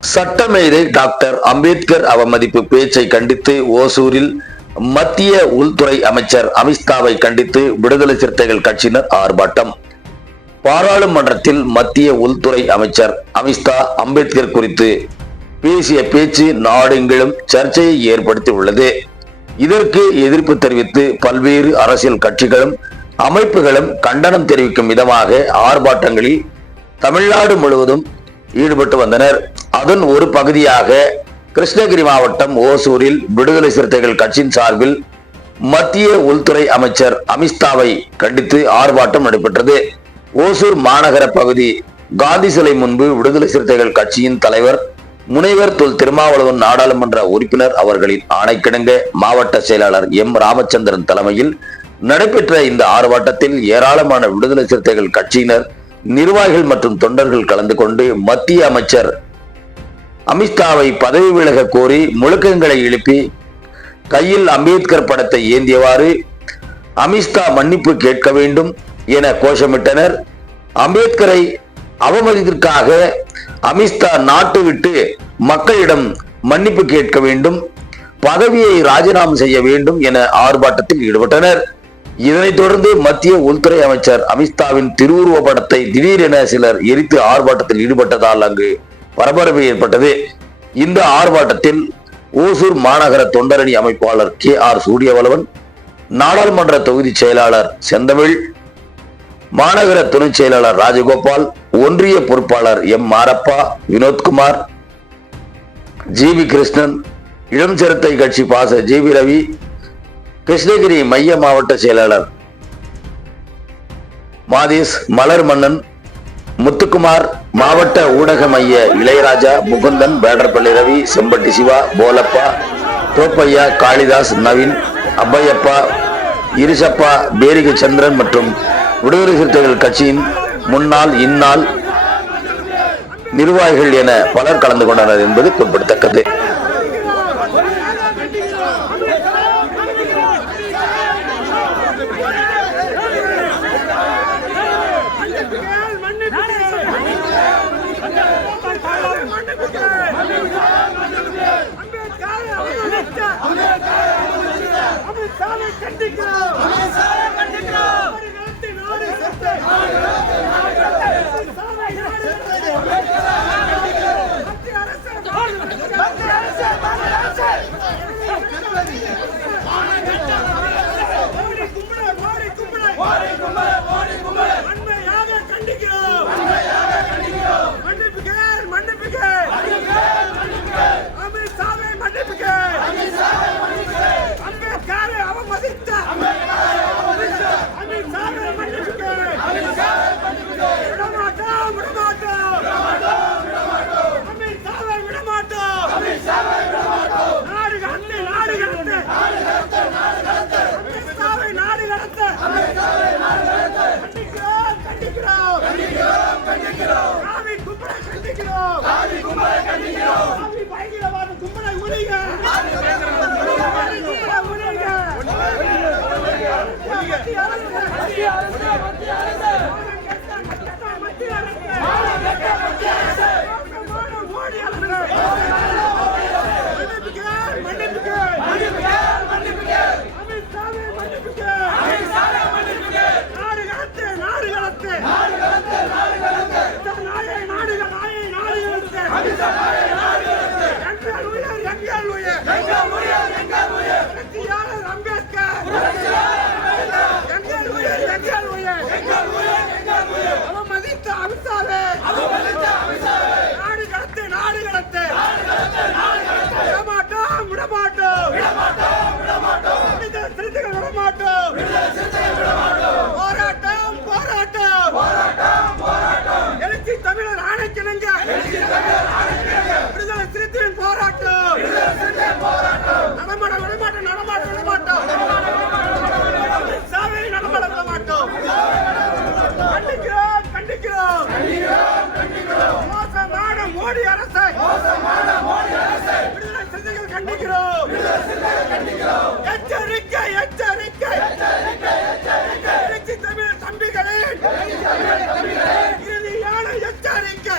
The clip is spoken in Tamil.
சட்டமேதை டாக்டர் அம்பேத்கர் அவமதிப்பு பேச்சை கண்டித்து ஓசூரில் மத்திய உள்துறை அமைச்சர் அமித்ஷாவை கண்டித்து விடுதலை சிறுத்தைகள் கட்சியினர் ஆர்ப்பாட்டம். பாராளுமன்றத்தில் மத்திய உள்துறை அமைச்சர் அமித்ஷா அம்பேத்கர் குறித்து பேசிய பேச்சு நாடெங்கிலும் சர்ச்சையை ஏற்படுத்தி உள்ளது இதற்கு எதிர்ப்பு தெரிவித்து பல்வேறு அரசியல் கட்சிகளும் அமைப்புகளும் கண்டனம் தெரிவிக்கும் விதமாக ஆர்ப்பாட்டங்களில் தமிழ்நாடு முழுவதும் ஈடுபட்டு வந்தனர். அதன் ஒரு பகுதியாக கிருஷ்ணகிரி மாவட்டம் ஓசூரில் விடுதலை சிறுத்தைகள் கட்சியின் சார்பில் மத்திய உள்துறை அமைச்சர் அமித்ஷாவை கண்டித்து ஆர்ப்பாட்டம் நடைபெற்றது. ஓசூர் மாநகர பகுதி காந்தி சிலை முன்பு விடுதலை சிறுத்தைகள் கட்சியின் தலைவர் முனைவர் தொல் திருமாவளவன் நாடாளுமன்ற உறுப்பினர் அவர்களின் ஆணைக்கிடங்க மாவட்ட செயலாளர் எம் ராமச்சந்திரன் தலைமையில் நடைபெற்ற இந்த ஆர்ப்பாட்டத்தில் ஏராளமான விடுதலை சிறுத்தைகள் கட்சியினர் நிர்வாகிகள் மற்றும் தொண்டர்கள் கலந்து கொண்டு மத்திய அமைச்சர் அமித்ஷாவை பதவி விலக கோரி முழக்கங்களை எழுப்பி கையில் அம்பேத்கர் படத்தை ஏந்தியவாறு அமித்ஷா மன்னிப்பு கேட்க வேண்டும் என கோஷமிட்டனர். அம்பேத்கரை அவமதித்திற்காக அமித்ஷா நாட்டு விட்டு மக்களிடம் மன்னிப்பு கேட்க வேண்டும் பதவியை ராஜினாமா செய்ய வேண்டும் என ஆர்ப்பாட்டத்தில் ஈடுபட்டனர். இதனைத் தொடர்ந்து மத்திய உள்துறை அமைச்சர் அமித்ஷாவின் திருவுருவ படத்தை திடீரென சிலர் எரித்து ஆர்ப்பாட்டத்தில் ஈடுபட்டதால் அங்கு பரபரப்பு ஏற்பட்டது. இந்த ஆர்ப்பாட்டத்தில் ஓசூர் மாநகர தொண்டரணி அமைப்பாளர் கே ஆர் சூரியவளவன் நாடாளுமன்ற தொகுதி செயலாளர் செந்தமிழ் மாநகர துணை செயலாளர் ராஜகோபால் ஒன்றிய பொறுப்பாளர் M Marappa Vinodkumar G V Krishnan இளம் சிறுத்தை கட்சி பாச ஜி வி ரவி கிருஷ்ணகிரி மைய மாவட்ட செயலாளர் மாதேஷ் மலர் மன்னன் முத்துக்குமார் மாவட்ட ஊடக மைய இளையராஜா முகுந்தன் பேடர்பள்ளி ரவி செம்பட்டி சிவா போலப்பா தோப்பையா காளிதாஸ் நவீன் அப்பையப்பா இருசப்பா பேரிக சந்திரன் மற்றும் விடுதலை சிறுத்தைகள் கட்சியின் முன்னாள் இந்நாள் நிர்வாகிகள் என பலர் கலந்து கொண்டனர் என்பது குறிப்பிடத்தக்கது வன்மையாக கண்டிக்கிறோம். சாதி கும்பலை கண்டிக்கிறோம். சாதி பயங்கரவாத கும்பலை ஒழிங்க சாதி பயங்கரவாத கும்பலை ஒழிங்க ஒழிங்க ஒழிங்க மத்திய அரசு மத்திய அரசு. போராட்டம் போராட்டம். போராட்டம் எழுச்சி தமிழர் ஆணைக்கிணங்க. கண்டிக்கிறோம் எச்சரிக்கை எச்சரிக்கை எழுச்சி தமிழ் தம்பிகளின் இறுதியான எச்சரிக்கை.